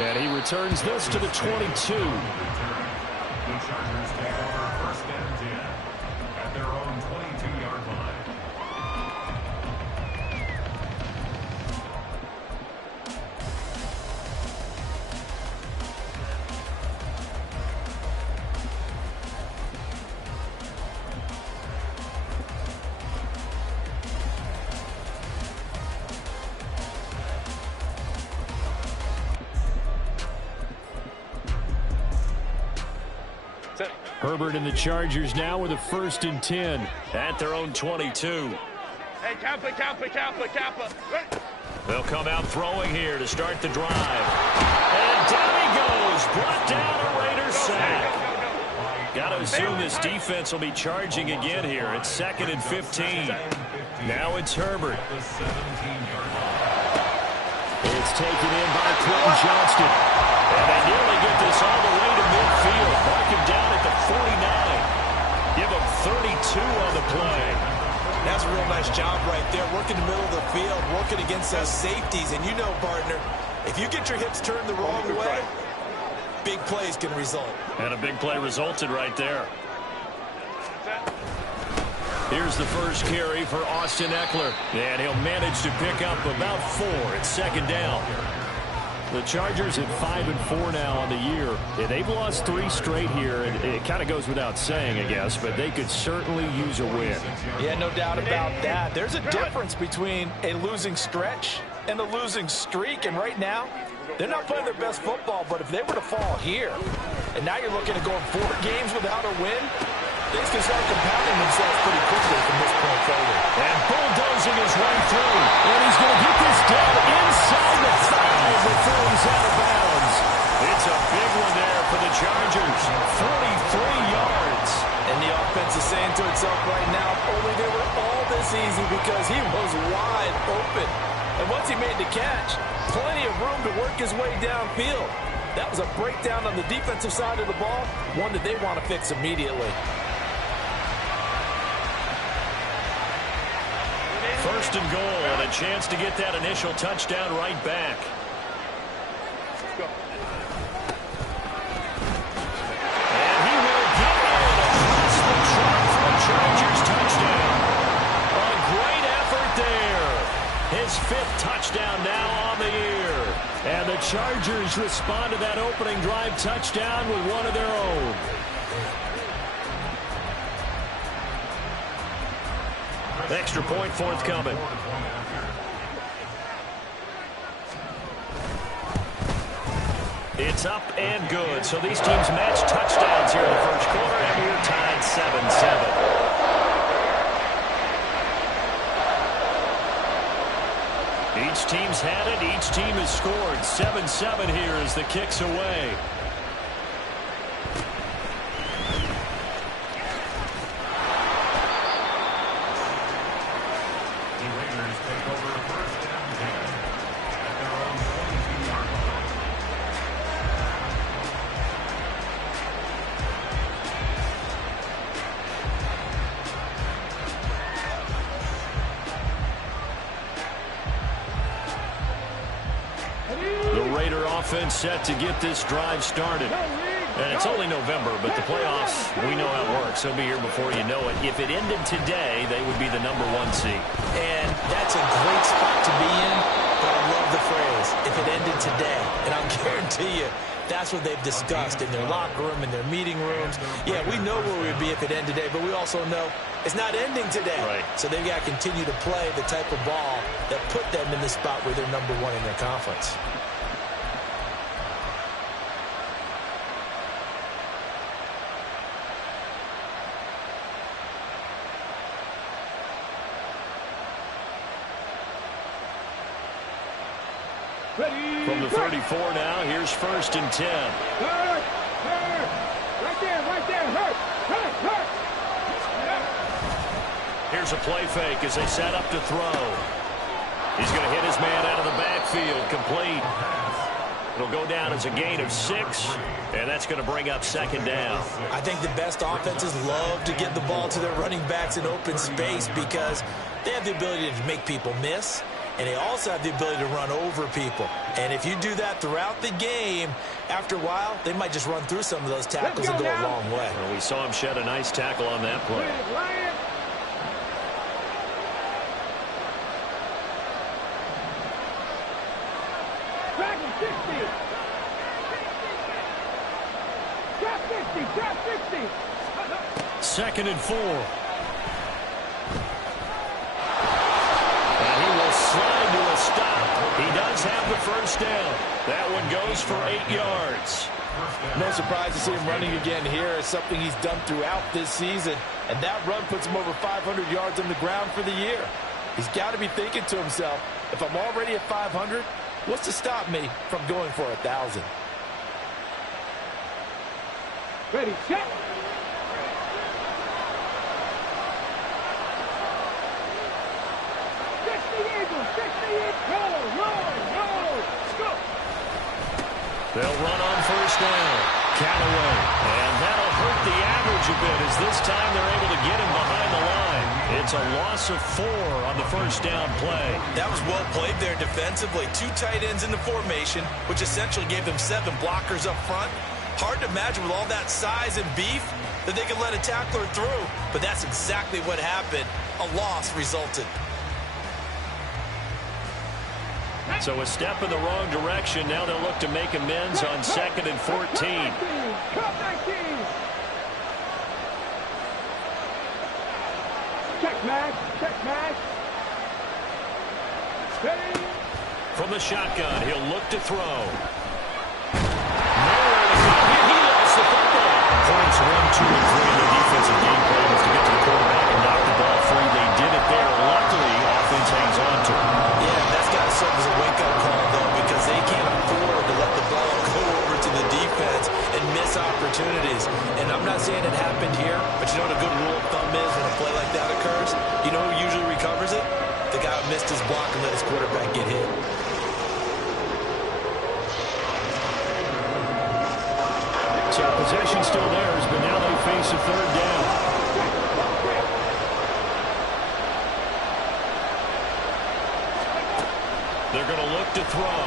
And he returns this to the 22. The Chargers take over first and 10 at their own 22-yard line. Herbert and the Chargers now with a 1st and 10 at their own 22. Hey, Kappa. They'll come out throwing here to start the drive. And down he goes. Brought down a Raiders sack. Got to assume this defense will be charging again here. It's 2nd and 15. Now it's Herbert. It's taken in by Quentin Johnston. And they nearly get this all the way to midfield. Mark him down at the 49. Give him 32 on the play. That's a real nice job right there, working the middle of the field, working against those safeties. And you know, partner, if you get your hips turned the wrong way, big plays can result. And a big play resulted right there. Here's the first carry for Austin Ekeler. And he'll manage to pick up about 4. It's 2nd down. The Chargers at 5-4 now on the year. Yeah, they've lost 3 straight here, and it kind of goes without saying, I guess, but they could certainly use a win. Yeah, no doubt about that. There's a difference between a losing stretch and a losing streak, and right now, they're not playing their best football, but if they were to fall here, and now you're looking at going 4 games without a win, things can start compounding themselves pretty quickly from this point forward. And bulldozing his way through, and he's going to get this down inside the 5 before he's out of bounds. It's a big one there for the Chargers, 43 yards. And the offense is saying to itself right now, only they were all this easy because he was wide open. And once he made the catch, plenty of room to work his way downfield. That was a breakdown on the defensive side of the ball, one that they want to fix immediately. 1st and goal, and a chance to get that initial touchdown right back. And he will get in across the track for a Chargers touchdown. A great effort there. His 5th touchdown now on the year. And the Chargers respond to that opening drive touchdown with one of their own. Extra point forthcoming. It's up and good. So these teams match touchdowns here in the first quarter, and we're tied 7-7. Each team's had it. Each team has scored. 7-7 here as the kick's away. Offense set to get this drive started. And it's only November, but the playoffs, we know how it works. They'll be here before you know it. If it ended today, they would be the #1 seed. And that's a great spot to be in, but I love the phrase, if it ended today. And I'll guarantee you, that's what they've discussed in their locker room, in their meeting rooms. Yeah, we know where we'd be if it ended today, but we also know it's not ending today. Right. So they've got to continue to play the type of ball that put them in the spot where they're #1 in their conference. From the 34 now, here's 1st and 10. Hurt! Right there! Hurt! Here's a play fake as they set up to throw. He's going to hit his man out of the backfield, complete. It'll go down as a gain of 6, and that's going to bring up 2nd down. I think the best offenses love to get the ball to their running backs in open space because they have the ability to make people miss. and they also have the ability to run over people. And if you do that throughout the game, after a while, they might just run through some of those tackles and go a long way. Well, we saw him shed a nice tackle on that play. Second and 4. And he will slide to a stop. He does have the first down. That one goes for 8 yards. No surprise to see him running again here. It's something he's done throughout this season. And that run puts him over 500 yards on the ground for the year. He's got to be thinking to himself, if I'm already at 500, what's to stop me from going for 1,000? Ready, set. They'll run on first down. Callaway. And that'll hurt the average a bit as this time they're able to get him behind the line. It's a loss of 4 on the first down play. That was well played there defensively. 2 tight ends in the formation, which essentially gave them 7 blockers up front. Hard to imagine with all that size and beef that they could let a tackler through. But that's exactly what happened. A loss resulted. So a step in the wrong direction. Now they'll look to make amends on 2nd and 14. Check match. From the shotgun, he'll look to throw. Nowhere to go. He lost the football. Points 1, 2, and 3 in the defensive game plan was to get to the quarterback and knock the ball free. They did it there. Luckily, offense hangs on to it. Yeah, that's got to serve as a wake-up call, though, because they can't afford to let the ball go over to the defense and miss opportunities. And I'm not saying it happened here, but you know what a good rule of thumb is when a play like that occurs? You know who usually recovers it? The guy who missed his block and let his quarterback get hit. So possession still theirs, but now they face a third down. They're going to look to throw.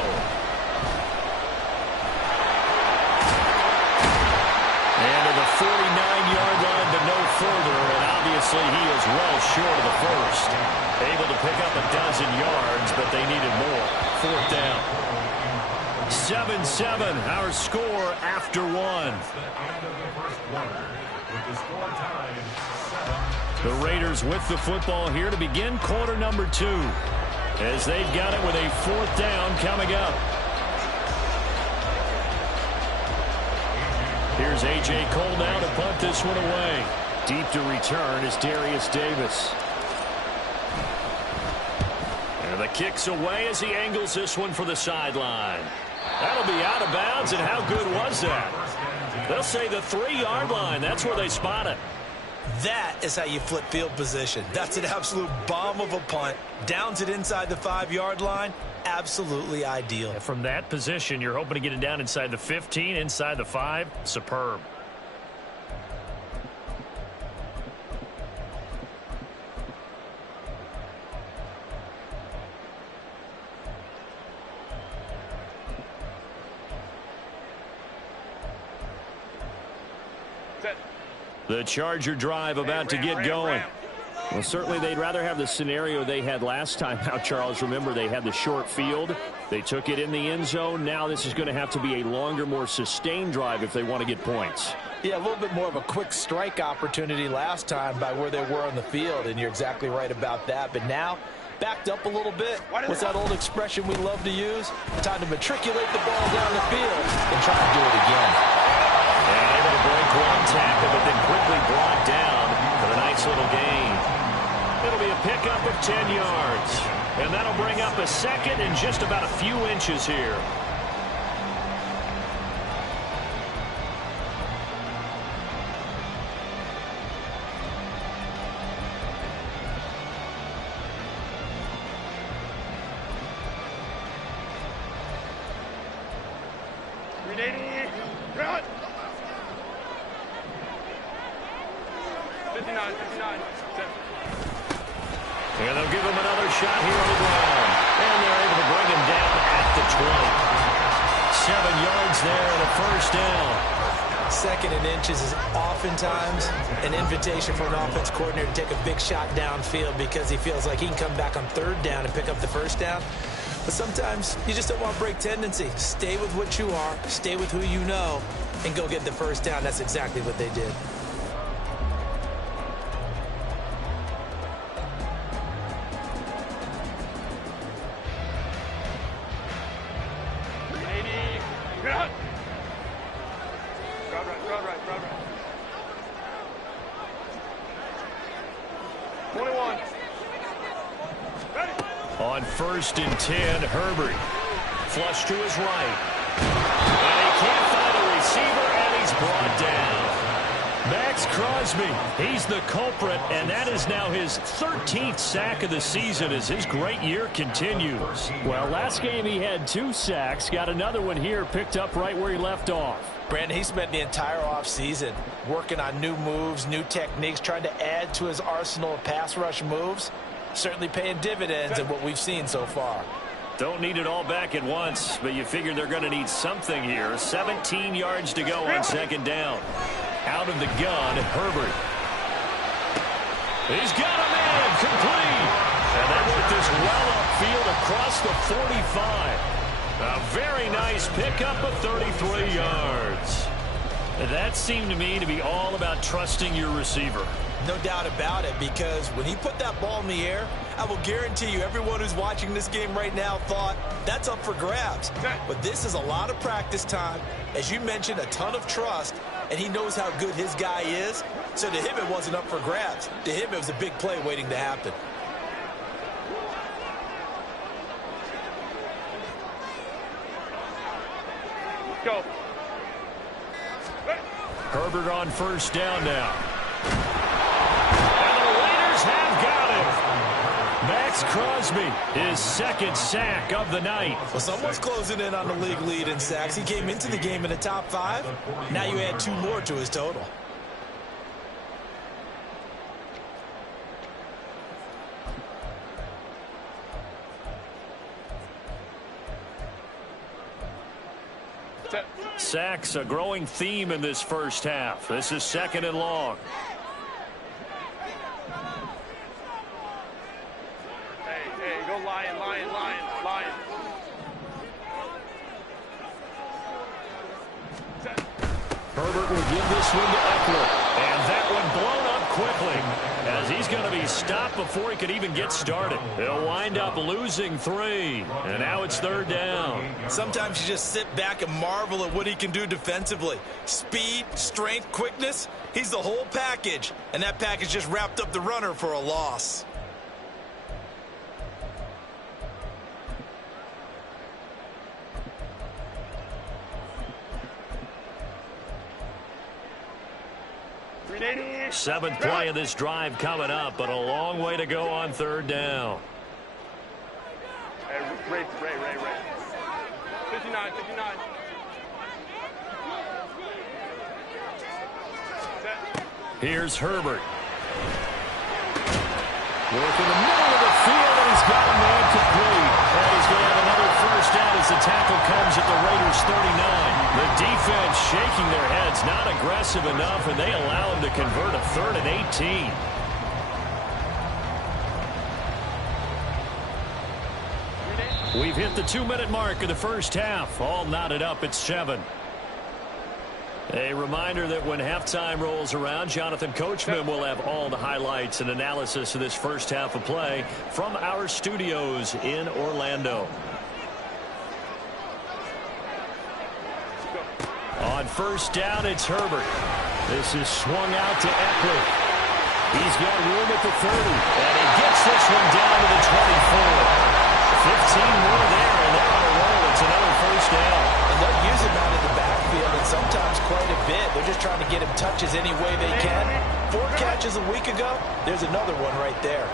And to the 49-yard line, but no further. And obviously he is well short of the first. Able to pick up a dozen yards, but they needed more. 4th down. 7-7, our score after 1. The Raiders with the football here to begin quarter number 2. As they've got it with a 4th down coming up. Here's A.J. Cole now to punt this one away. Deep to return is Darius Davis. And the kick's away as he angles this one for the sideline. That'll be out of bounds, and how good was that? They'll say the 3-yard line. That's where they spot it. That is how you flip field position. That's an absolute bomb of a punt. Downs it inside the 5-yard line. Absolutely ideal. And from that position, you're hoping to get it down inside the 15, inside the 5. Superb. The Charger drive about to get going. Well, certainly they'd rather have the scenario they had last time out, Charles. Remember, they had the short field. They took it in the end zone. Now this is going to have to be a longer, more sustained drive if they want to get points. Yeah, a little bit more of a quick strike opportunity last time by where they were on the field, and you're exactly right about that. But now, backed up a little bit. What's that old expression we love to use? Time to matriculate the ball down the field and try to do it again. And able to break one tackle, but then quickly brought down for a nice little gain. It'll be a pickup of 10 yards. And that'll bring up a second and just about a few inches here. Run! 59. And they'll give him another shot here on the ground. And they're able to bring him down at the 20. 7 yards there and a first down. Second and inches is oftentimes an invitation for an offense coordinator to take a big shot downfield because he feels like he can come back on third down and pick up the first down. But sometimes you just don't want to break tendency. Stay with what you are, stay with who you know, and go get the first down. That's exactly what they did. On 1st and 10, Herbert. Flush to his right. And he can't find a receiver, and he's brought down. Max Crosby, he's the culprit, and that is now his 13th sack of the season as his great year continues. Well, last game he had 2 sacks. Got another one here, picked up right where he left off. Brandon, he spent the entire offseason working on new moves, new techniques, trying to add to his arsenal of pass rush moves. Certainly paying dividends in what we've seen so far. Don't need it all back at once, but you figure they're going to need something here. 17 yards to go on 2nd down. Out of the gun, Herbert. He's got a man complete. And they work this well upfield across the 45. A very nice pickup of 33 yards. That seemed to me to be all about trusting your receiver. No doubt about it, because when he put that ball in the air, I will guarantee you everyone who's watching this game right now thought that's up for grabs. But this is a lot of practice time. As you mentioned, a ton of trust, and he knows how good his guy is. So to him, it wasn't up for grabs. To him, it was a big play waiting to happen. Go. Herbert on 1st down now. And the Raiders have got him. Max Crosby, his 2nd sack of the night. Well, someone's closing in on the league lead in sacks. He came into the game in the top 5. Now you add 2 more to his total. Sacks, a growing theme in this first half. This is 2nd and long. Hey, go Lion. Herbert will give this one to Eckler. And that one blown up quickly as he's going to be stopped before he could even get started. He'll wind up losing 3. And now it's 3rd down. Sometimes you just sit back and marvel at what he can do defensively. Speed, strength, quickness. He's the whole package. And that package just wrapped up the runner for a loss. Seventh play of this drive coming up, but a long way to go on 3rd down. Hey, Ray. 59. Here's Herbert. Work in the middle of the field, and he's got a man complete. And he's going to have another first down as the tackle comes at the Raiders' 39. The defense shaking their heads, not aggressive enough, and they allow him to convert a 3rd and 18. We've hit the 2-minute mark of the first half. All knotted up at 7. A reminder that when halftime rolls around, Jonathan Coachman will have all the highlights and analysis of this first half of play from our studios in Orlando. On 1st down, it's Herbert. This is swung out to Eckler. He's got room at the 30, and he gets this one down to the 24. 15 more there, and they're on a roll. It's another first down. And they'll use him out in the backfield, and sometimes quite a bit. They're just trying to get him touches any way they can. 4 catches a week ago. There's another one right there.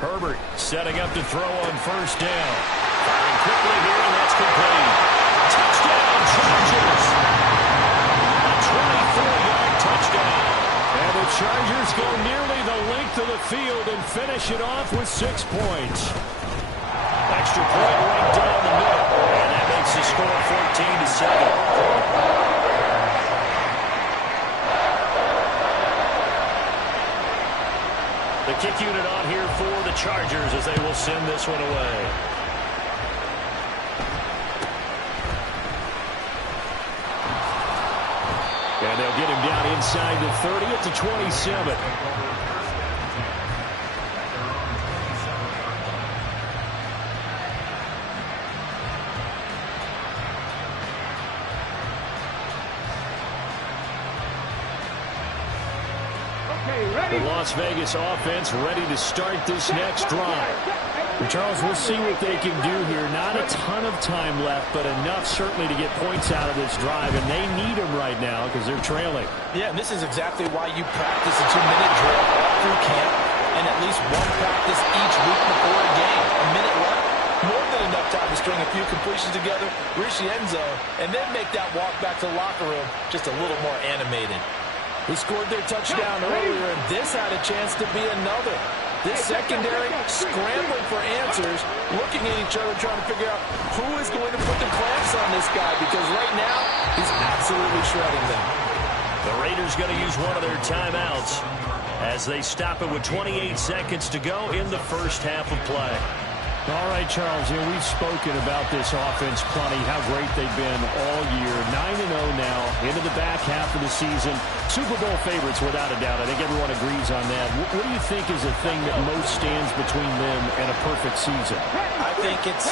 Herbert setting up to throw on 1st down. Firing quickly here, and that's complete. Touchdown, Chargers. A 24-yard touchdown. And the Chargers go nearly the length of the field and finish it off with 6 points. Extra point right down the middle. And that makes the score 14-7. The kick unit on here for the Chargers as they will send this one away. And they'll get him down inside the 30 at the 27. The Las Vegas offense ready to start this next drive. And Charles, we'll see what they can do here. Not a ton of time left, but enough certainly to get points out of this drive, and they need them right now because they're trailing. Yeah, and this is exactly why you practice a 2-minute drill all through camp and at least one practice each week before a game. A minute left, more than enough time to string a few completions together, reach the end zone, and then make that walk back to the locker room just a little more animated. He scored their touchdown earlier, and this had a chance to be another. This secondary scrambling for answers, looking at each other, trying to figure out who is going to put the clamps on this guy, because right now, he's absolutely shredding them. The Raiders going to use one of their timeouts as they stop it with 28 seconds to go in the first half of play. All right, Charles, we've spoken about this offense plenty, how great they've been all year. 9-0 now, into the back half of the season. Super Bowl favorites, without a doubt. I think everyone agrees on that. What do you think is the thing that most stands between them and a perfect season? I think it's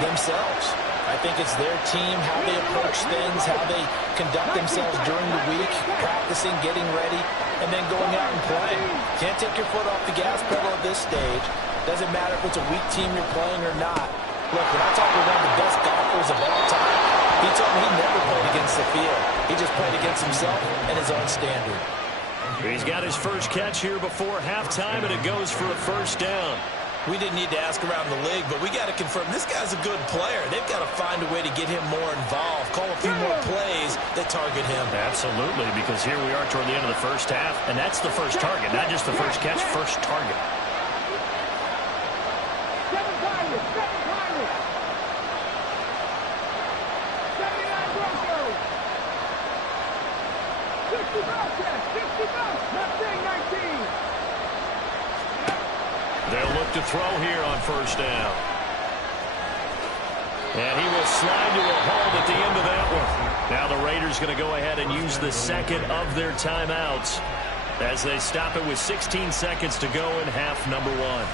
themselves. I think it's their team, how they approach things, how they conduct themselves during the week, practicing, getting ready, and then going out and playing. Can't take your foot off the gas pedal at this stage. Doesn't matter if it's a weak team you're playing or not. Look, when I talk with one of the best golfers of all time, he told me he never played against the field. He just played against himself and his own standard. He's got his first catch here before halftime, and it goes for a first down. We didn't need to ask around the league, but we got to confirm this guy's a good player. They've got to find a way to get him more involved, call a few more plays that target him. Absolutely, because here we are toward the end of the first half, and that's the first target, not just the first catch, first target. They'll look to throw here on first down. And he will slide to a hold at the end of that one. Now the Raiders going to go ahead and use the second of their timeouts as they stop it with 16 seconds to go in half number one.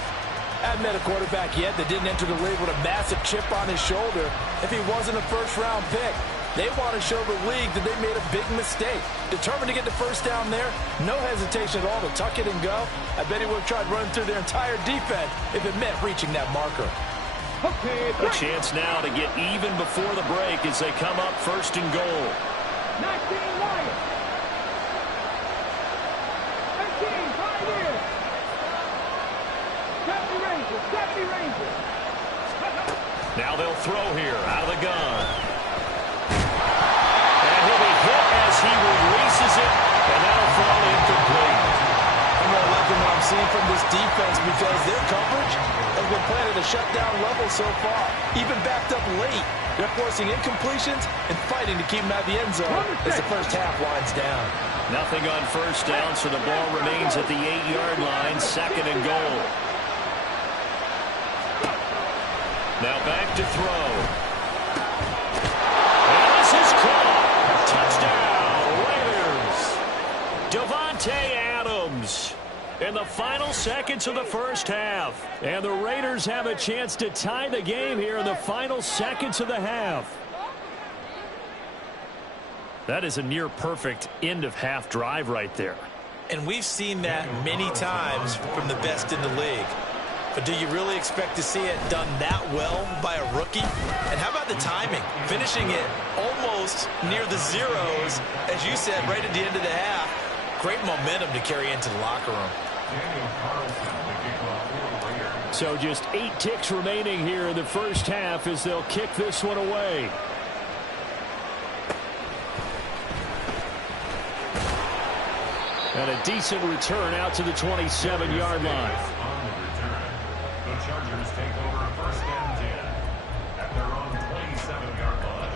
Haven't met a quarterback yet that didn't enter the league with a massive chip on his shoulder if he wasn't a first-round pick. They want to show the league that they made a big mistake. Determined to get the first down there, no hesitation at all to tuck it and go. I bet he would have tried running through their entire defense if it meant reaching that marker. A chance now to get even before the break as they come up first and goal. 19 Lions. 13 Pioneers. 70 Rangers. 70 Rangers. Now they'll throw here out of the gun. And he'll be hit as he releases it, and that'll fall incomplete. I'm not liking what I'm seeing from this defense because their coverage has been playing at a shutdown level so far. Even backed up late, they're forcing incompletions and fighting to keep them out of the end zone as the first half winds down. Nothing on first down, so the ball remains at the 8-yard line, second and goal. Now back to throw. And this is caught. Touchdown, Raiders. Davante Adams in the final seconds of the first half. And the Raiders have a chance to tie the game here in the final seconds of the half. That is a near-perfect end-of-half drive right there. And we've seen that many times from the best in the league. But do you really expect to see it done that well by a rookie? And how about the timing? Finishing it almost near the zeros, as you said, right at the end of the half. Great momentum to carry into the locker room. Daniel Carlson, the kickoff for the Raiders. So just 8 ticks remaining here in the first half as they'll kick this one away. And a decent return out to the 27-yard line. On the return, the Chargers take over 1st and 10 at their own 27-yard line.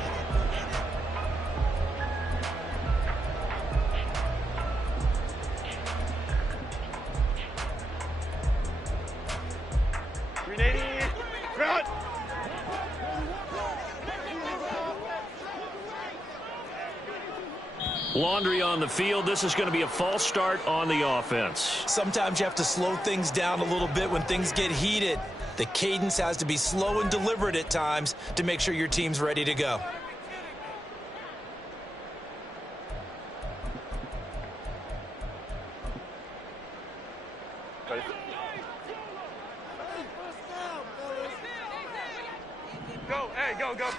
Grenade! Run! Laundry on the field. This is going to be a false start on the offense. Sometimes you have to slow things down a little bit when things get heated. The cadence has to be slow and deliberate at times to make sure your team's ready to go. Go, hey, go, go.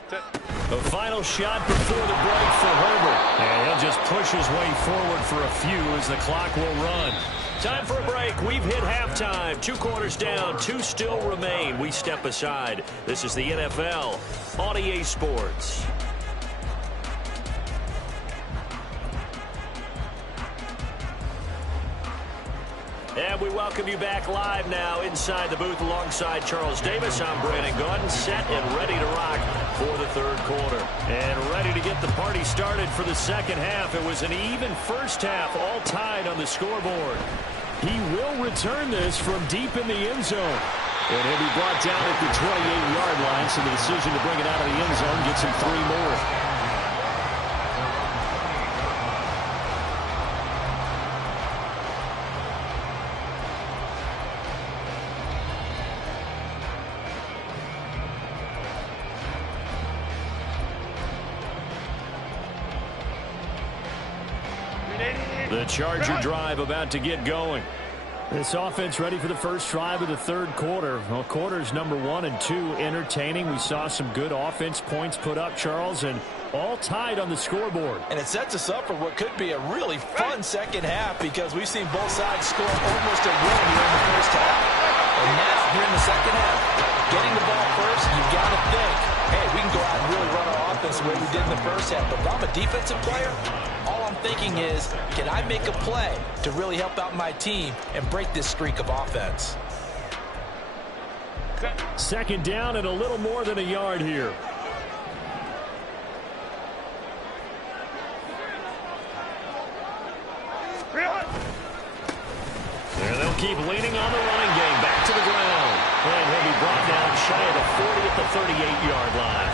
The final shot before the break for Herbert. And he'll just push his way forward for a few as the clock will run. Time for a break. We've hit halftime. 2 quarters down, 2 still remain. We step aside. This is the NFL on EA Sports. And we welcome you back live now inside the booth alongside Charles Davis. I'm Brandon Gaudin, set and ready to rock for the 3rd quarter. And ready to get the party started for the 2nd half. It was an even first half, all tied on the scoreboard. He will return this from deep in the end zone. And he'll be brought down at the 28-yard line, so the decision to bring it out of the end zone gets him 3 more. The Charger drive about to get going. This offense ready for the first drive of the 3rd quarter. Well, quarters number 1 and 2 entertaining. We saw some good offense points put up, Charles, and all tied on the scoreboard. And it sets us up for what could be a really fun 2nd half because we've seen both sides score almost at will here in the first half. And now, here in the 2nd half, getting the ball first, you've got to think, hey, we can go out and really run our offense the way we did in the first half. But if I'm a defensive player, all I'm thinking is, can I make a play to really help out my team and break this streak of offense? 2nd down and a little more than a yard here. And they'll keep leaning on the running game. Back to the ground. And he'll be brought down shy of the 40 at the 38-yard line.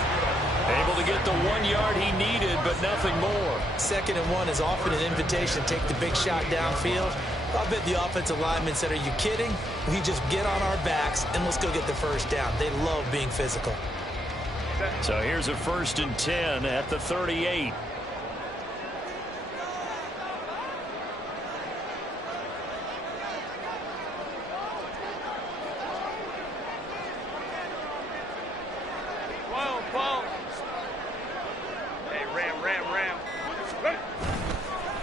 Able to get the 1 yard he needed, but nothing more. 2nd and 1 is often an invitation to take the big shot downfield. I bet the offensive lineman said, are you kidding? We just get on our backs and let's go get the first down. They love being physical. So here's a 1st and 10 at the 38.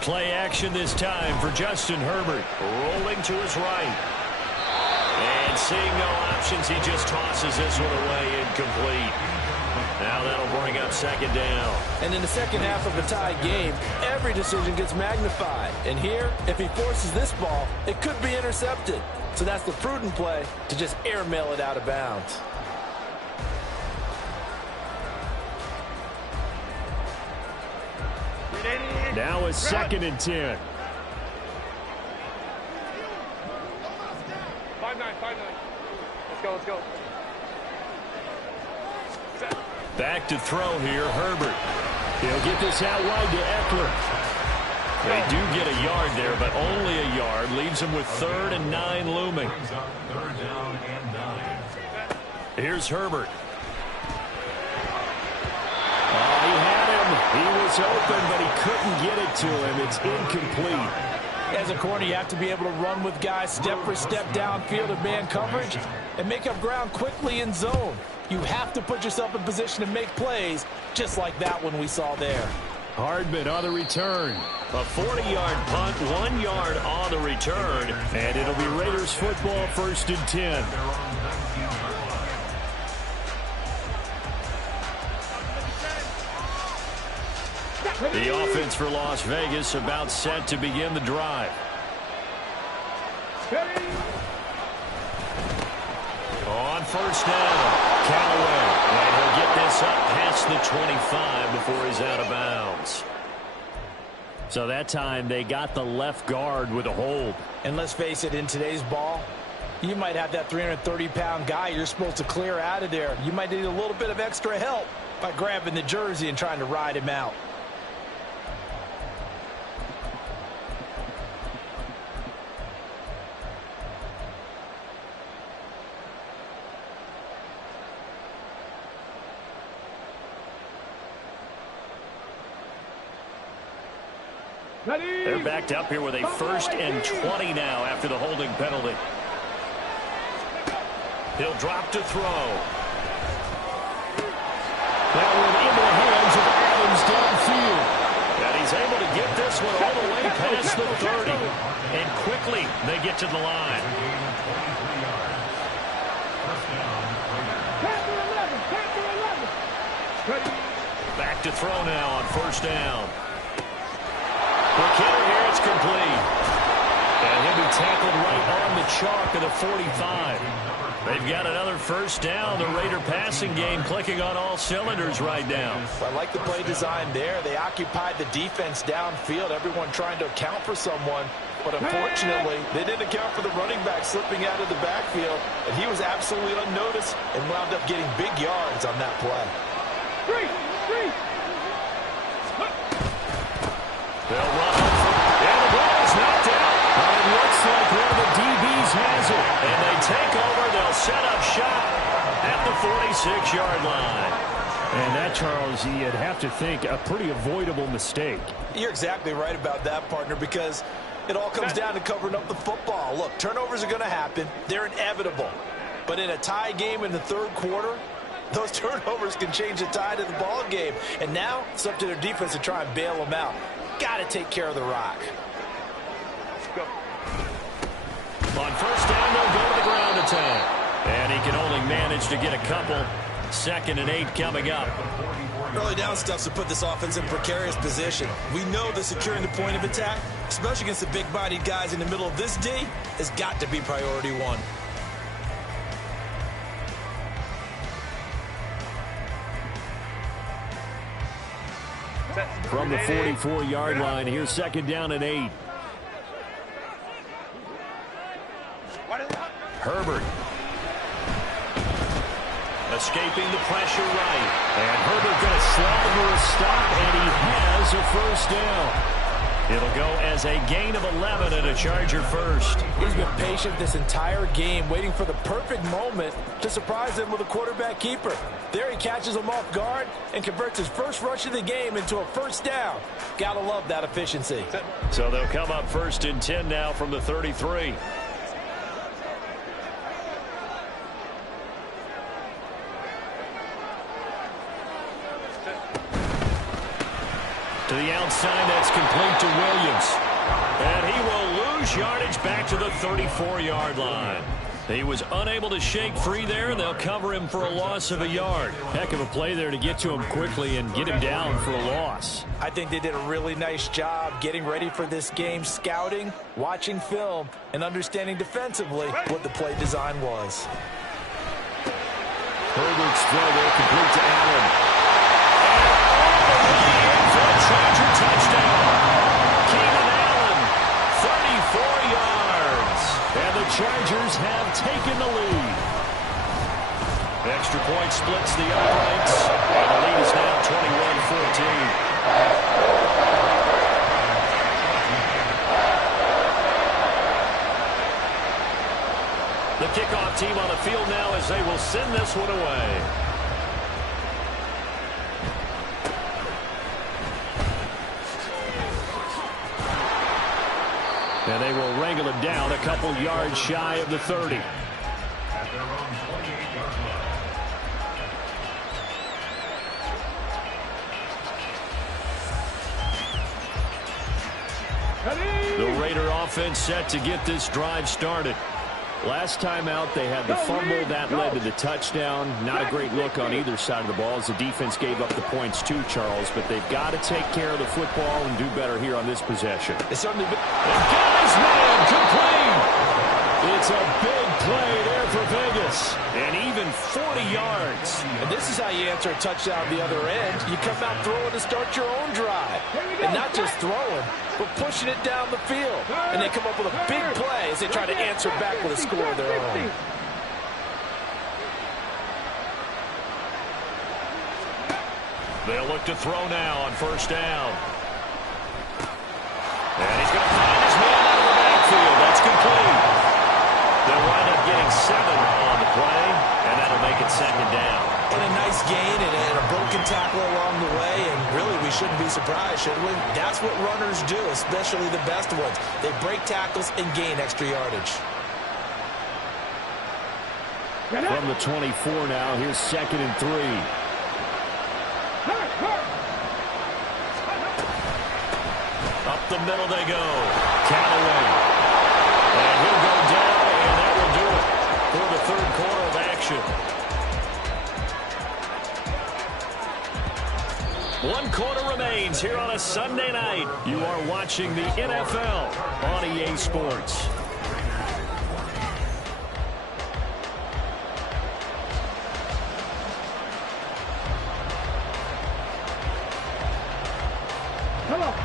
Play action this time for Justin Herbert. Rolling to his right. And seeing no options, he just tosses this one away, incomplete. Now that'll bring up 2nd down. And in the 2nd half of a tie game, every decision gets magnified. And here, if he forces this ball, it could be intercepted. So that's the prudent play to just airmail it out of bounds. Now a 2nd and 10. 5-9, 5-9. Let's go. Set. Back to throw here, Herbert. He'll get this out wide to Eckler. They do get a yard there, but only a yard. Leaves him with 3rd and 9 looming. 3rd down and 9. Here's Herbert. Oh, he had him. He was open, but he couldn't get it to him. It's incomplete. As a corner, you have to be able to run with guys step for step downfield in man coverage and make up ground quickly in zone. You have to put yourself in position to make plays just like that one we saw there. Hardman on the return. A 40-yard punt, 1 yard on the return. And it'll be Raiders football, 1st and 10. The offense for Las Vegas about set to begin the drive. On 1st down, Callaway. And he'll get this up past the 25 before he's out of bounds. So that time they got the left guard with a hold. And let's face it, in today's ball, you might have that 330-pound guy you're supposed to clear out of there. You might need a little bit of extra help by grabbing the jersey and trying to ride him out. They're backed up here with a 1st and 20 now after the holding penalty. He'll drop to throw. That one into the hands of Adams downfield. And he's able to get this one all the way past the 30. And quickly they get to the line. Back to throw now on 1st down. McKinnon here, it's complete. And he'll be tackled right on the chalk of the 45. They've got another 1st down. The Raider passing game clicking on all cylinders right now. I like the play design there. They occupied the defense downfield, everyone trying to account for someone. But unfortunately, they didn't account for the running back slipping out of the backfield. And he was absolutely unnoticed and wound up getting big yards on that play. They'll run over, and the ball is knocked out. And it looks like one of the DBs has it. And they take over. They'll set up shop at the 46-yard line. And that, Charles, you'd have to think a pretty avoidable mistake. You're exactly right about that, partner, because it all comes down to covering up the football. Look, turnovers are going to happen. They're inevitable. But in a tie game in the 3rd quarter, those turnovers can change the tide of the ball game. And now it's up to their defense to try and bail them out. Got to take care of the rock. Go. On 1st down, they'll go to the ground attack. And he can only manage to get a couple. 2nd and 8 coming up. Early down stuff's to put this offense in precarious position. We know that securing the point of attack, especially against the big-bodied guys in the middle of this D, has got to be priority 1. From the 44-yard line, here's 2nd down and 8. Herbert. Escaping the pressure right. And Herbert going to slide to a stop, and he has a 1st down. It'll go as a gain of 11 and a Charger 1st. He's been patient this entire game, waiting for the perfect moment to surprise him with a quarterback keeper. There he catches him off guard and converts his first rush of the game into a 1st down. Gotta love that efficiency. So they'll come up 1st and 10 now from the 33. To the outside, that's complete to Williams. And he will lose yardage back to the 34-yard line. He was unable to shake free there, and they'll cover him for a loss of a yard. Heck of a play there to get to him quickly and get him down for a loss. I think they did a really nice job getting ready for this game, scouting, watching film, and understanding defensively what the play design was. Herbert's throw there complete to Allen. Charger touchdown. Keenan Allen, 34 yards. And the Chargers have taken the lead. Extra point splits the uprights. And the lead is now 21-14. The kickoff team on the field now as they will send this one away. And they will wrangle him down a couple yards shy of the 30. At their own 28-yard line. The Raider offense set to get this drive started. Last time out, they had the fumble that led to the touchdown. Not a great look on either side of the ball as the defense gave up the points too, Charles. But they've got to take care of the football and do better here on this possession. It's certainly been... Guy's man complete. It's a big play there for Vegas. And even 40 yards. And this is how you answer a touchdown the other end. You come out throwing to start your own drive. And not just throwing, but pushing it down the field. And they come up with a big play as they try to answer back with a score of their own. They'll look to throw now on first down. And he's going to find his man out of the backfield. That's complete. They'll wind up getting 7 on the play, and that'll make it second down. And a nice gain and a broken tackle along the way, and really we shouldn't be surprised, should we? That's what runners do, especially the best ones. They break tackles and gain extra yardage. From the 24 now, here's 2nd and 3. Up the middle they go. Callaway. And he'll go down, and that will do it for the third quarter of action. 1 quarter remains here on a Sunday night. You are watching the NFL on EA Sports.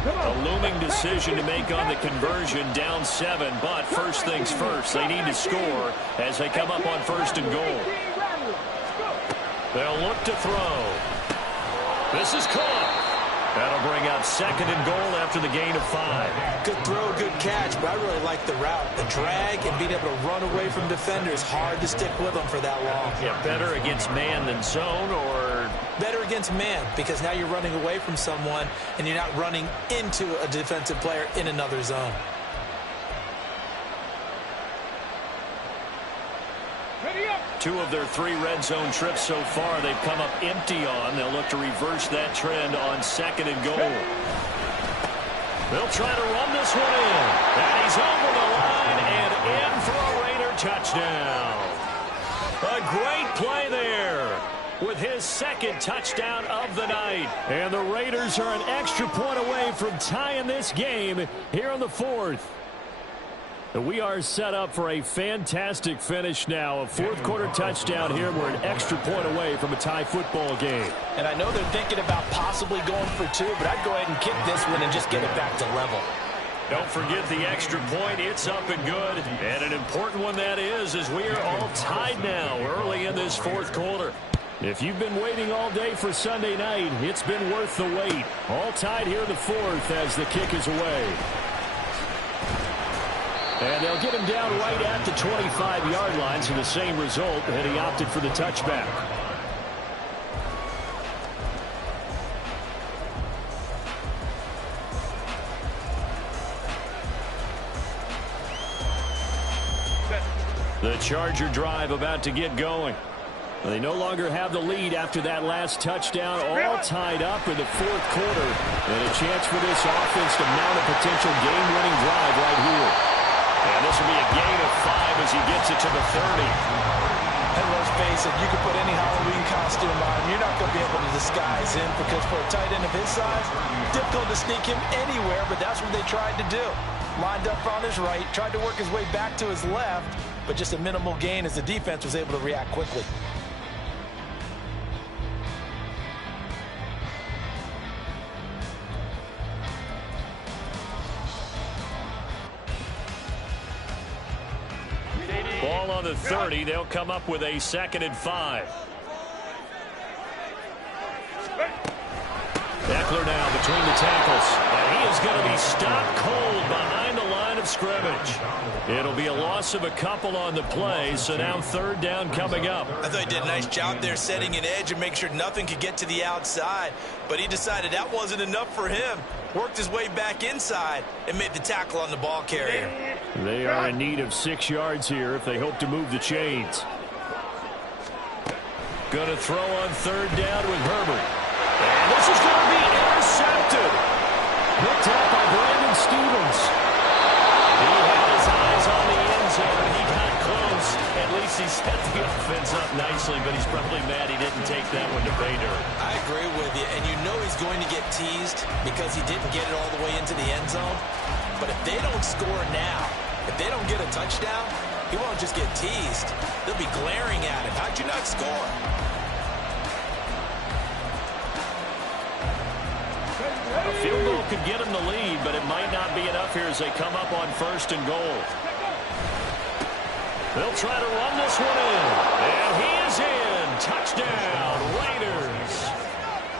A looming decision to make on the conversion, down 7, but first things first, they need to score as they come up on 1st and goal. They'll look to throw. This is caught. That'll bring up 2nd and goal after the gain of 5. Good throw, good catch, but I really like the route. The drag and being able to run away from defenders, hard to stick with them for that long. Yeah, better against man than zone, or... Better against man, because now you're running away from someone and you're not running into a defensive player in another zone. Two of their 3 red zone trips so far, they've come up empty on. They'll look to reverse that trend on 2nd and goal. They'll try to run this one in. And he's over the line and in for a Raider touchdown. A great play there with his 2nd touchdown of the night. And the Raiders are an extra point away from tying this game here in the 4th. We are set up for a fantastic finish now. A 4th quarter touchdown here. We're an extra point away from a tie football game. And I know they're thinking about possibly going for 2, but I'd go ahead and kick this one and just get it back to level. Don't forget the extra point. It's up and good. And an important one that is, as we are all tied now early in this 4th quarter. If you've been waiting all day for Sunday night, it's been worth the wait. All tied here in the 4th as the kick is away. And they'll get him down right at the 25-yard line, so the same result, and he opted for the touchback. The Charger drive about to get going. They no longer have the lead after that last touchdown, all tied up in the 4th quarter. And a chance for this offense to mount a potential game-winning drive right here. And this will be a gain of 5 as he gets it to the 30. And let's face it, you can put any Halloween costume on, you're not going to be able to disguise him, because for a tight end of his size, difficult to sneak him anywhere, but that's what they tried to do. Lined up on his right, tried to work his way back to his left, but just a minimal gain as the defense was able to react quickly. Ball on the 30. They'll come up with a 2nd and 5. Eckler now between the tackles. And he is going to be stopped cold behind the line of scrimmage. It'll be a loss of a couple on the play, so now 3rd down coming up. I thought he did a nice job there setting an edge and making sure nothing could get to the outside, but he decided that wasn't enough for him. Worked his way back inside and made the tackle on the ball carrier. They are in need of 6 yards here if they hope to move the chains. Going to throw on 3rd down with Herbert. And this is going to be intercepted. Picked up by Brandon Stevens. Tracy set the offense up nicely, but he's probably mad he didn't take that one to pay dirt. I agree with you, and you know he's going to get teased because he didn't get it all the way into the end zone. But if they don't score now, if they don't get a touchdown, he won't just get teased. They'll be glaring at him. How'd you not score? A field goal could get him the lead, but it might not be enough here as they come up on 1st and goal. They'll try to run this one in. And he is in. Touchdown, Raiders.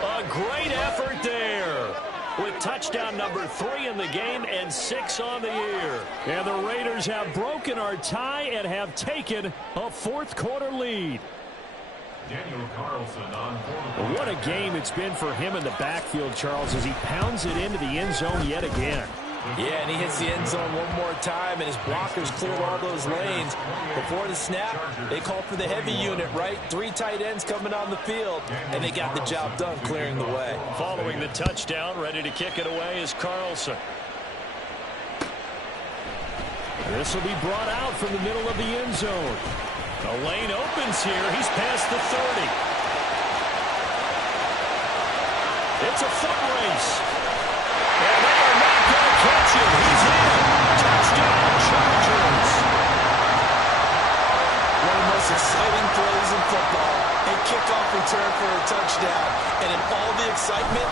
A great effort there, with touchdown number 3 in the game and 6 on the year. And the Raiders have broken our tie and have taken a 4th quarter lead. Daniel Carlson on What a game it's been for him in the backfield, Charles, as he pounds it into the end zone yet again. Yeah, and he hits the end zone one more time, and his blockers cleared all those lanes. Before the snap, they called for the heavy unit, right? 3 tight ends coming on the field, and they got the job done clearing the way. Following the touchdown, ready to kick it away is Carlson. This will be brought out from the middle of the end zone. The lane opens here. He's past the 30. It's a foot race. And they are not going to catch him. He's in. Touchdown, Chargers. One of the most exciting plays in football. A kickoff return for a touchdown. And in all the excitement,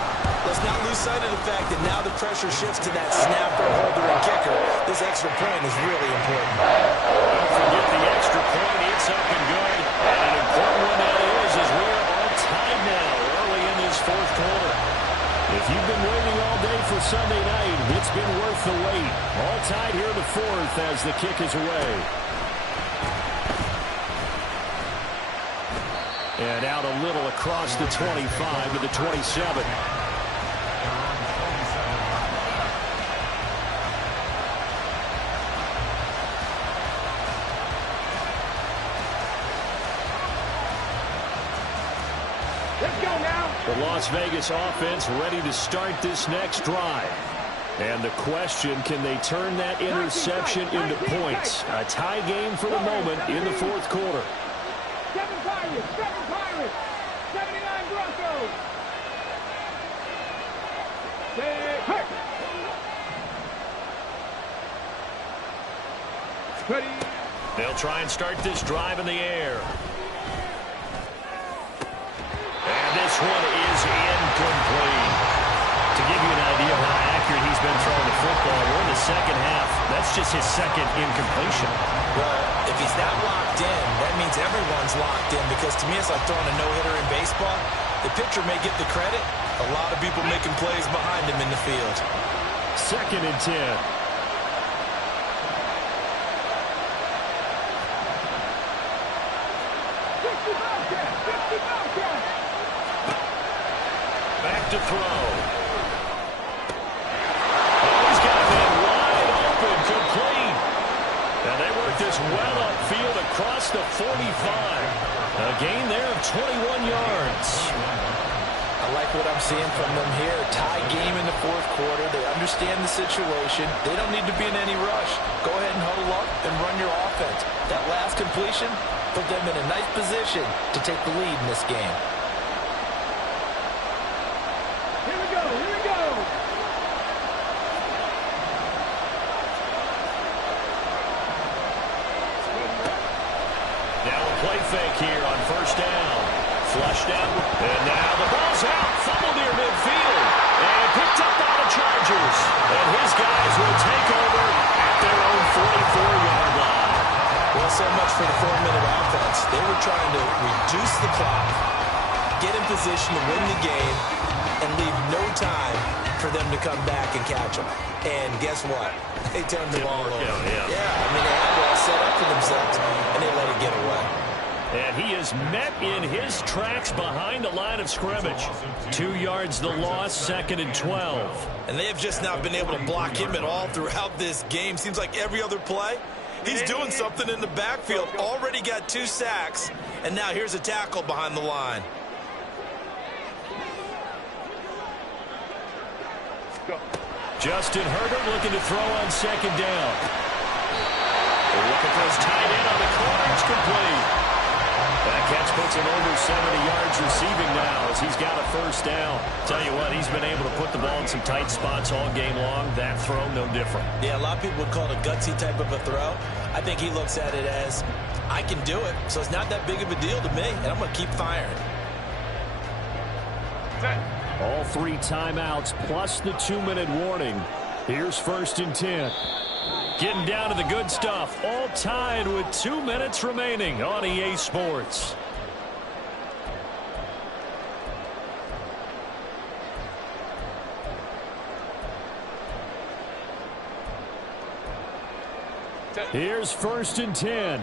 let's not lose sight of the fact that now the pressure shifts to that snapper, holder, and kicker. This extra point is really important. Don't forget the extra point. It's up and good. And an important one that is, as we are all tied now early in this 4th quarter. If you've been waiting all day for Sunday night, it's been worth the wait. All tied here in the 4th as the kick is away. And out a little across the 25 to the 27. Let's go now. The Las Vegas offense ready to start this next drive. And the question, can they turn that interception into points? A tie game for the moment in the 4th quarter. 7 Pirates, 79 Broncos. Hey. Ready. They'll try and start this drive in the air. And this one is incomplete. To give you an idea of how accurate he's been throwing the football, we're in the 2nd half. That's just his 2nd incompletion. Well, if he's not locked in, that means everyone's locked in, because to me it's like throwing a no-hitter in baseball. The pitcher may get the credit. A lot of people making plays behind him in the field. 2nd and 10. Back to throw. He's got a man wide open, complete. And they work this well upfield across the 45. A gain there of 21 yards. I like what I'm seeing from them here. Tie game in the 4th quarter. They understand the situation. They don't need to be in any rush. Go ahead and huddle up and run your offense. That last completion put them in a nice position to take the lead in this game. Here we go. Now a play fake here on 1st down. Flushed out. And now the ball's out. Fumbled near midfield. And picked up by the Chargers. And his guys will take over at their own 44-yard line. Well, so much for the 4-minute offense. They were trying to reduce the clock, get in position to win the game, and leave no time for them to come back and catch them. And guess what? They turned the ball over. Yeah. I mean, they had it all set up for themselves, and they let it get away. And he is met in his tracks behind the line of scrimmage. 2 yards the loss, 2nd and 12. And they have just not been able to block him at all throughout this game. Seems like every other play, he's doing something in the backfield. Already got 2 sacks, and now here's a tackle behind the line. Justin Herbert looking to throw on 2nd down. Looking for his tight end on the corner. It's complete. That catch puts him over 70 yards receiving now as he's got a first down. Tell you what, he's been able to put the ball in some tight spots all game long. That throw, no different. Yeah, a lot of people would call it a gutsy type of a throw. I think he looks at it as, I can do it, so it's not that big of a deal to me, and I'm going to keep firing. All 3 timeouts plus the 2-minute warning. Here's 1st and 10. Getting down to the good stuff. All tied with 2 minutes remaining on EA Sports. Here's 1st and 10.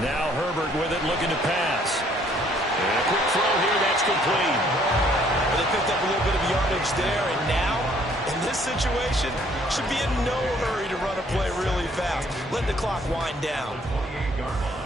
Now Herbert with it, looking to pass. And a quick throw here, that's complete. They picked up a little bit of yardage there, and now, in this situation, should be in no hurry to run a play really fast. Let the clock wind down. 28-yard line.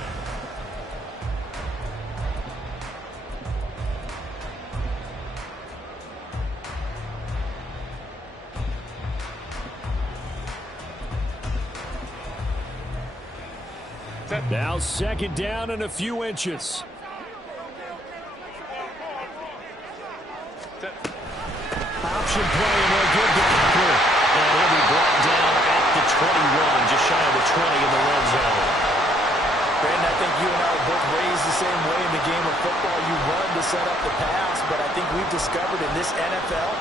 Now 2nd down and a few inches. Option play, and they'll give to Eckler. And he'll be brought down at the 21, just shy of the 20 in the red zone. Brandon, I think you and I were both raised the same way in the game of football. You run to set up the pass, but I think we've discovered in this NFL,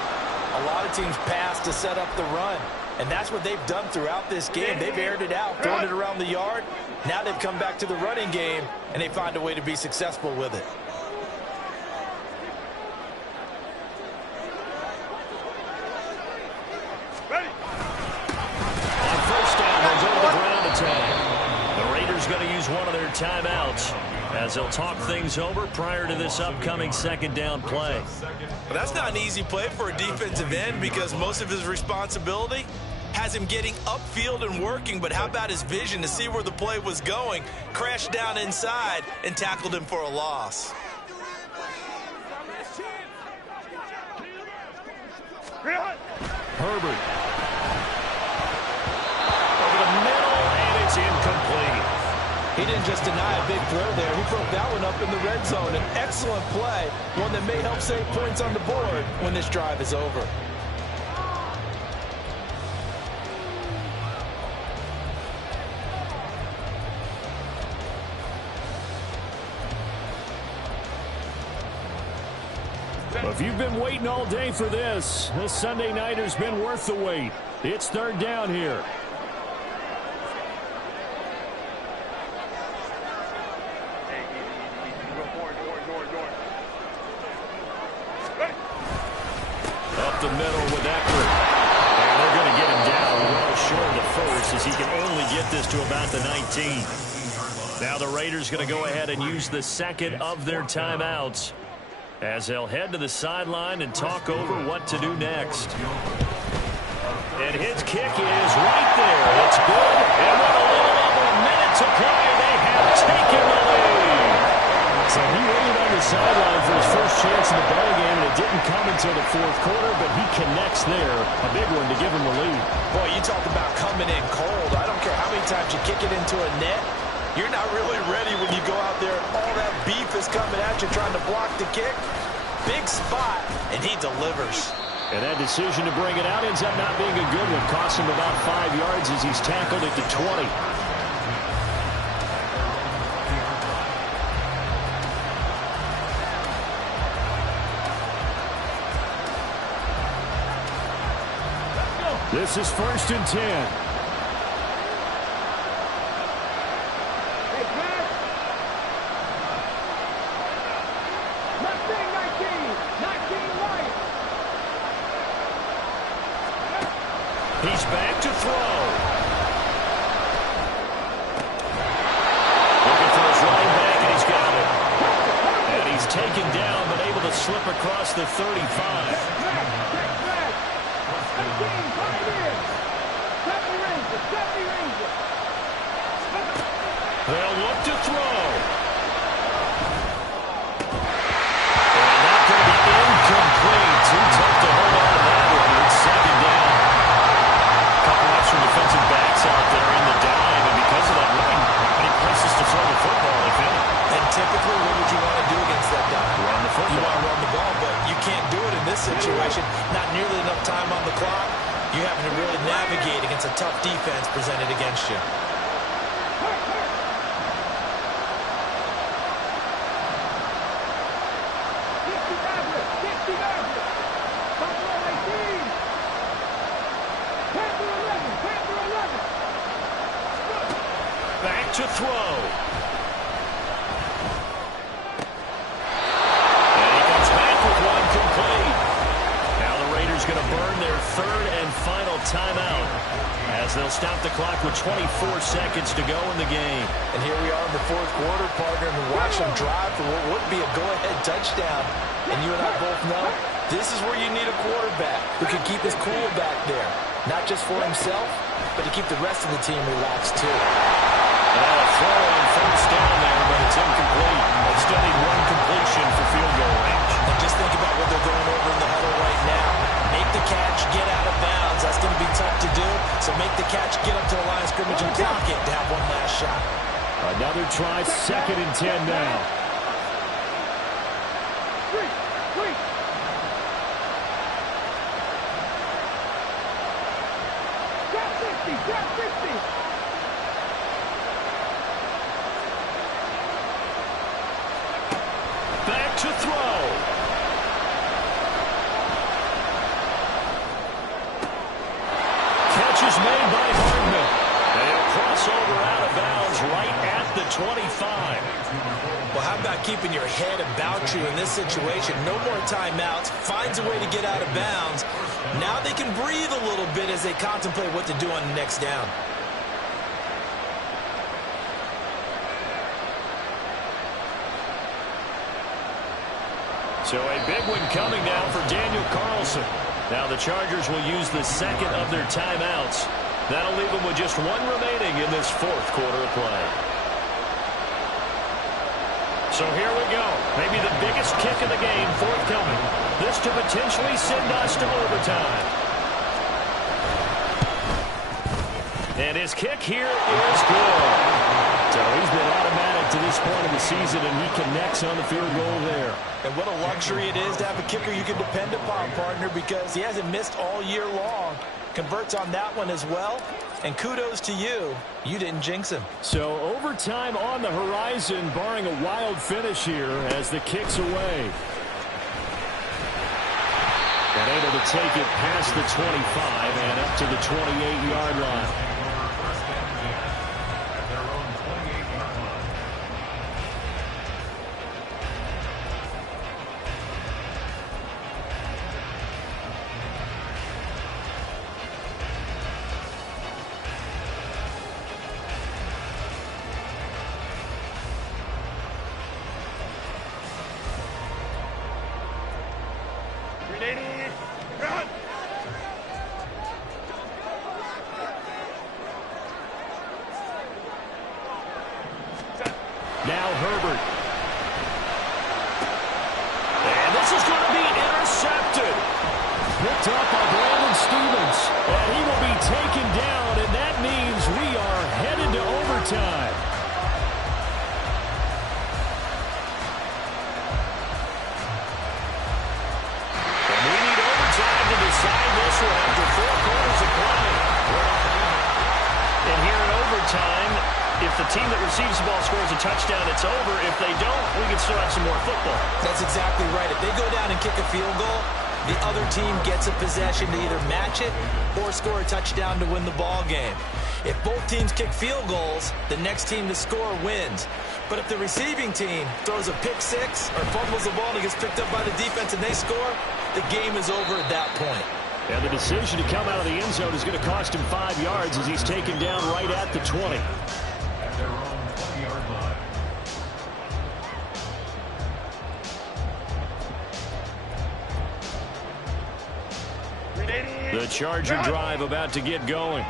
a lot of teams pass to set up the run. And that's what they've done throughout this game. They've aired it out, thrown it around the yard. Now they've come back to the running game, and they find a way to be successful with it. On first down, they'll go to the ground attack. The Raiders going to use one of their timeouts as they'll talk things over prior to this upcoming 2nd down play. But that's not an easy play for a defensive end because most of his responsibility has him getting upfield and working, but how about his vision to see where the play was going, crashed down inside, and tackled him for a loss. Herbert. Over the middle, and it's incomplete. He didn't just deny a big throw there. He broke that one up in the red zone. An excellent play, one that may help save points on the board when this drive is over. If you've been waiting all day for this Sunday nighter's been worth the wait. It's 3rd down here. Up the middle with Eckler. And they're going to get him down well short of the first as he can only get this to about the 19. Now the Raiders going to go ahead and use the 2nd of their timeouts as they'll head to the sideline and talk over what to do next. And his kick is right there. It's good. And with a little over a minute to play, they have taken the lead. So he waited on the sideline for his first chance in the ballgame, and it didn't come until the 4th quarter, but he connects there. A big one to give him the lead. Boy, you talk about coming in cold. I don't care how many times you kick it into a net. You're not really ready when you go out there and all that beef is coming at you trying to block the kick. Big spot, and he delivers. And that decision to bring it out ends up not being a good one. Costs him about 5 yards as he's tackled at the 20. This is 1st and 10. He's back to throw. Looking for his running back, and he's got it. And he's taken down, but able to slip across the 35. They'll look to throw. And that's going to be incomplete. Too tough to hold on to that one. It's 7 situation, not nearly enough time on the clock. You're having to really navigate against a tough defense presented against you. Back to throw. And he comes back with one complete. Now the Raiders going to burn their third and final timeout as they'll stop the clock with 24 seconds to go in the game. And here we are in the fourth quarter, partner, and watch them drive for what would be a go-ahead touchdown. And you and I both know this is where you need a quarterback who can keep his cool back there. Not just for himself, but to keep the rest of the team relaxed too. And a throw on first down there, but it's incomplete. They still need one completion for field goal range. And just think about what they're going over in the huddle right now. Make the catch, get out of bounds. That's going to be tough to do. So make the catch, get up to the line of scrimmage, and clock it to have one last shot. Another try, 2nd and 10 now. Back to throw. Catch is made by Hardman. They'll cross over out of bounds right at the 25. Well, how about keeping your head about you in this situation? No more timeouts. Finds a way to get out of bounds. Now they can breathe a little bit as they contemplate what to do on the next down. So a big one coming now for Daniel Carlson. Now the Chargers will use the second of their timeouts. That'll leave them with just one remaining in this fourth quarter of play. So here we go. Maybe the biggest kick of the game forthcoming. This to potentially send us to overtime. And his kick here is good. So he's been automatic to this point of the season, and he connects on the field goal there. And what a luxury it is to have a kicker you can depend upon, partner, because he hasn't missed all year long. Converts on that one as well. And kudos to you. You didn't jinx him. So overtime on the horizon, barring a wild finish here as the kick's away. And able to take it past the 25 and up to the 28-yard line. Now Herbert. And this is going to be intercepted. Picked up by Brandon Stevens. And he will be taken down, and that means we are headed to overtime. And we need overtime to decide this one after 4 quarters of play. And here in overtime, if the team that receives the ball scores a touchdown, it's over. If they don't, we can still have some more football. That's exactly right. If they go down and kick a field goal, the other team gets a possession to either match it or score a touchdown to win the ball game. If both teams kick field goals, the next team to score wins. But if the receiving team throws a pick six or fumbles the ball and it gets picked up by the defense and they score, the game is over at that point. And the decision to come out of the end zone is going to cost him 5 yards as he's taken down right at the 20. At their own 20-yard line. The Charger drive about to get going.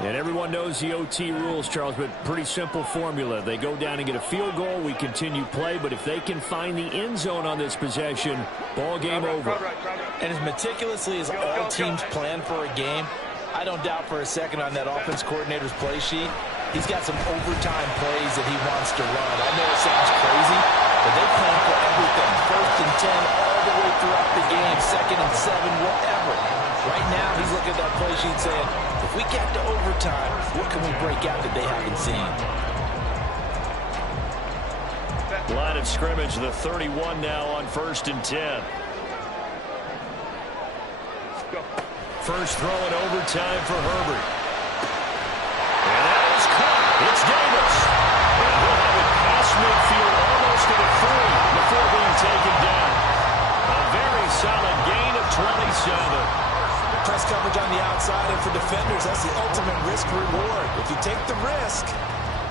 And everyone knows the OT rules, Charles, but pretty simple formula. They go down and get a field goal, we continue play, but if they can find the end zone on this possession, ball game over. And as meticulously as all teams plan for a game, I don't doubt for a second on that offense coordinator's play sheet, he's got some overtime plays that he wants to run. I know it sounds crazy, but they plan for everything. 1st and 10 all the way throughout the game, 2nd and 7. look at that play sheet saying, if we get to overtime, what can we break out that they haven't seen? Line of scrimmage, the 31 now on 1st and 10. First throw in overtime for Herbert. And that is caught. It's Davis. And he'll have it past midfield almost to the 3 before being taken down. A very solid gain of 27. Press coverage on the outside, and for defenders, that's the ultimate risk-reward. If you take the risk,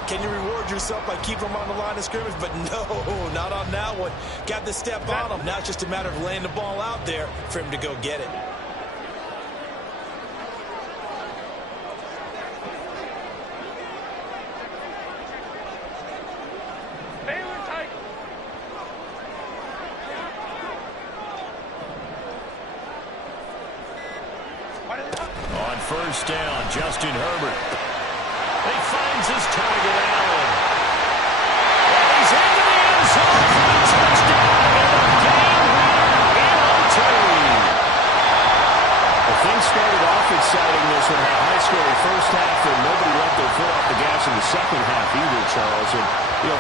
can you reward yourself by keeping them on the line of scrimmage? But no, not on that one. Got the step on him. Now it's just a matter of laying the ball out there for him to go get it. On first down, Justin Herbert. He finds his target, Allen. And he's into the end zone for a touchdown and a game winner in OT. Well, things started off exciting this one. Had a high-scoring first half, and nobody let their foot off the gas in the second half either, Charles. And,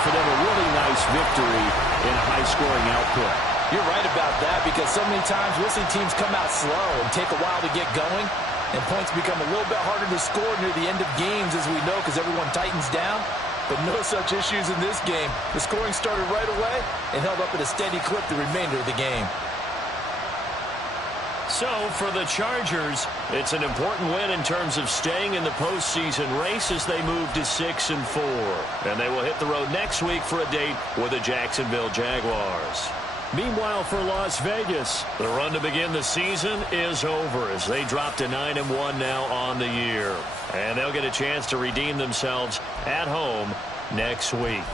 for them, a really nice victory in a high-scoring output. You're right about that, because so many times we'll see teams come out slow and take a while to get going, and points become a little bit harder to score near the end of games, as we know, because everyone tightens down. But no such issues in this game. The scoring started right away and held up at a steady clip the remainder of the game. So, for the Chargers, it's an important win in terms of staying in the postseason race as they move to 6-4. And they will hit the road next week for a date with the Jacksonville Jaguars. Meanwhile, for Las Vegas, the run to begin the season is over as they drop to 9-1 now on the year. And they'll get a chance to redeem themselves at home next week.